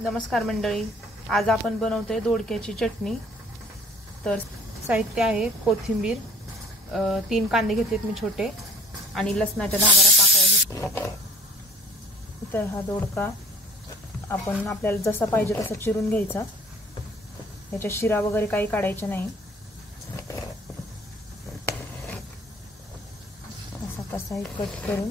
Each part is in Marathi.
नमस्कार मंडळी, आज आपण बनवतोय दोडक्याची चटणी। तर साहित्य आहे कोथिंबीर, 3 कांदे घेतलेत मी छोटे आणि लसणाच्या 10-12 पाकळ्या घेतल्या। तर हा दोडका आपण आपल्याला जसा पाहिजे तसा चिरून घ्यायचा। याच्या शिरा वगैरे काही काढायचे नाही। असा कसाही कट करून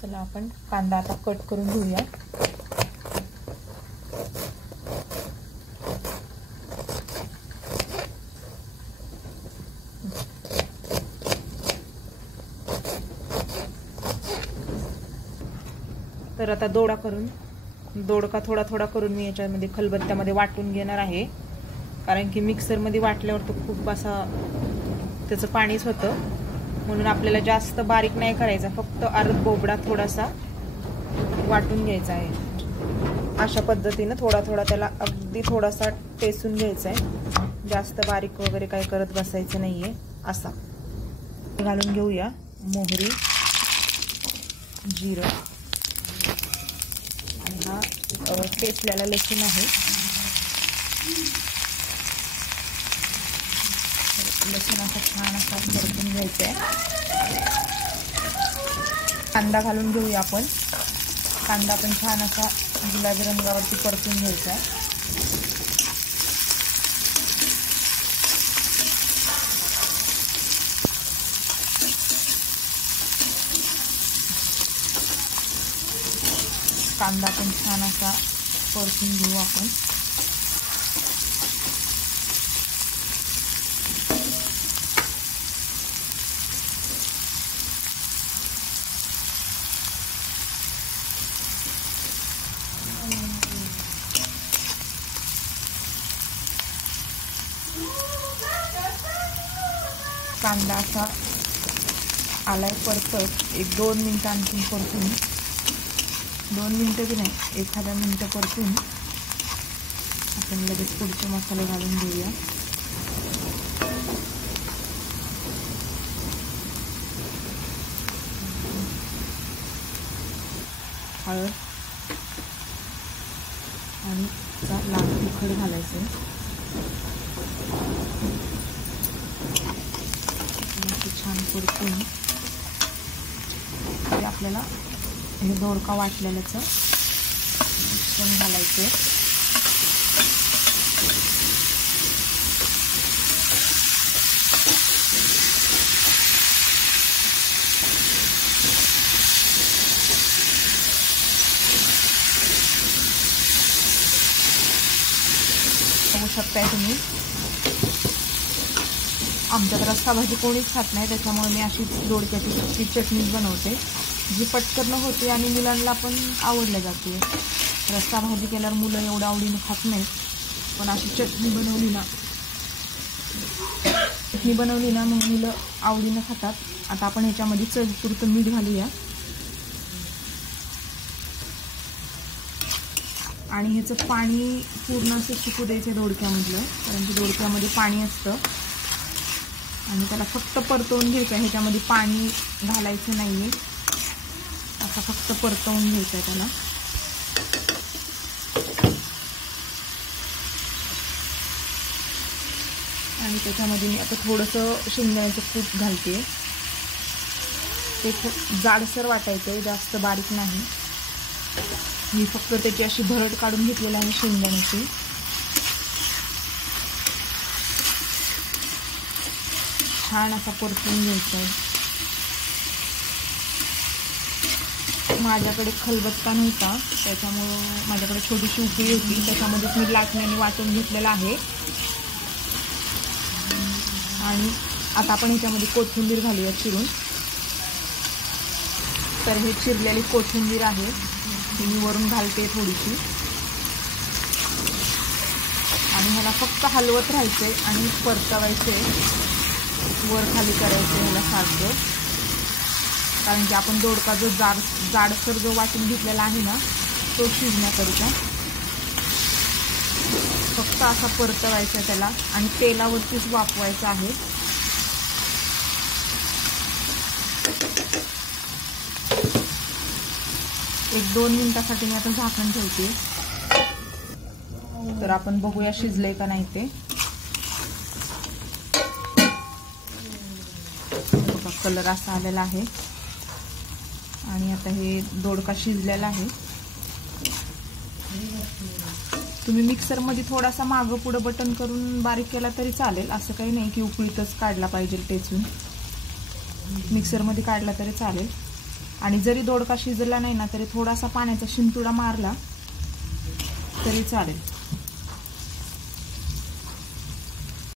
चला आपण कांदा आता कट करून घेऊया। तर आता दोडका थोडा थोडा करून मी याच्यामध्ये खलबत्त्यामध्ये वाटून घेणार आहे, कारण की मिक्सर मध्ये वाटल्यावर तो खूप असा त्याचं पाणीच होतं, म्हणून आपल्याला जास्त बारीक नाही करायचा, फक्त अर्ध बोबडा थोडासा वाटून घ्यायचा आहे। अशा पद्धतीने थोडा थोडा त्याला अगदी थोडासा टेसून घ्यायचा आहे, जास्त बारीक वगैरे काही करत बसायचं नाहीये। असा घालून घेऊया मोहरी, जिरं आणि हा टेचलेला लसूण आहे। लसूण असा छान असा परतून घ्यायचा आहे। कांदा घालून घेऊया आपण। कांदा पण छान असा गुलाबी रंगावरती परतून घ्यायचा आहे। कांदा पण छान असा परतून घेऊ आपण। कांदा असा आलाय परतत 1-2 मिनिटं आणखी परतून, 2 मिनिटं बी नाही, 1 मिनिट परतून आपण लगेच पुढचे मसाले घालून घेऊया। हळद आणि लाल तिखट घालायचं। छान परतून आपल्याला हे दोडका वाटलेल्याचं मिश्रण घालायचं। बघू शकताय तुम्ही, आमच्याकडे रस्सा भाजी कोणीच खात नाही, त्याच्यामुळे मी अशी दोडक्याची चटणी बनवते, जी पटकन होते आणि मुलांना पण आवडल्या जाते। रस्सा भाजी केल्यावर मुलं एवढं आवडीने खात नाहीत, पण अशी चटणी बनवली ना मग मुलं आवडीने खातात। आता आपण ह्याच्यामध्ये चवीपुरतं मीठ घालूया आणि ह्याचं पाणी पूर्ण असं सुकू द्यायचं दोडक्यामधलं, कारण की दोडक्यामध्ये पाणी असतं आणि त्याला फक्त परतवून घ्यायचं आहे। ह्याच्यामध्ये पाणी घालायचं नाहीये, असं फक्त परतवून घ्यायचं आहे त्याला। आणि त्याच्यामध्ये मी आता थोडंसं शेंगदाण्याचं कूट घालते। ते खूप जाडसर वाटायचं, जास्त बारीक नाही। मी फक्त त्याची अशी भरड काढून घेतलेली आहे शेंगदाण्याची। छान असा परतून घ्यायचा आहे। माझ्याकडे खलबत्ता नव्हता, त्याच्यामुळं माझ्याकडे छोटीशी उकळी होती, त्याच्यामध्येच मी लाटण्याने वाटून घेतलेला आहे। आणि आता आपण ह्याच्यामध्ये कोथिंबीर घालूया चिरून। तर हे चिरलेली कोथिंबीर आहे, ती मी वरून घालते थोडीशी आणि ह्याला फक्त हलवत राहायचे आणि परतवायचे, वर खाली करायचे ह्याला सारखं। कारण की आपण दोडका जो जाडसर जो वाटून घेतलेला आहे ना तो शिजण्याकरिता. फक्त असा परतवायचा त्याला आणि तेलावरतीच वाफवायचा आहे. एक 2 मिनिटासाठी मी आता झाकण ठेवते. तर आपण बघूया शिजले का नाही ते. बघा कलर असा आलेला आहे आणि आता हे दोडका शिजलेला आहे. तुम्ही मिक्सरमध्ये थोडासा मागं पुढं बटन करून बारीक केला तरी चालेल. असं काही नाही की उकळीतच काढला पाहिजे टेचून. मिक्सरमध्ये काढला तरी चालेल. आणि जरी दोडका शिजला नाही ना तरी थोडासा पाण्याचा शिंतोडा मारला तरी चालेल.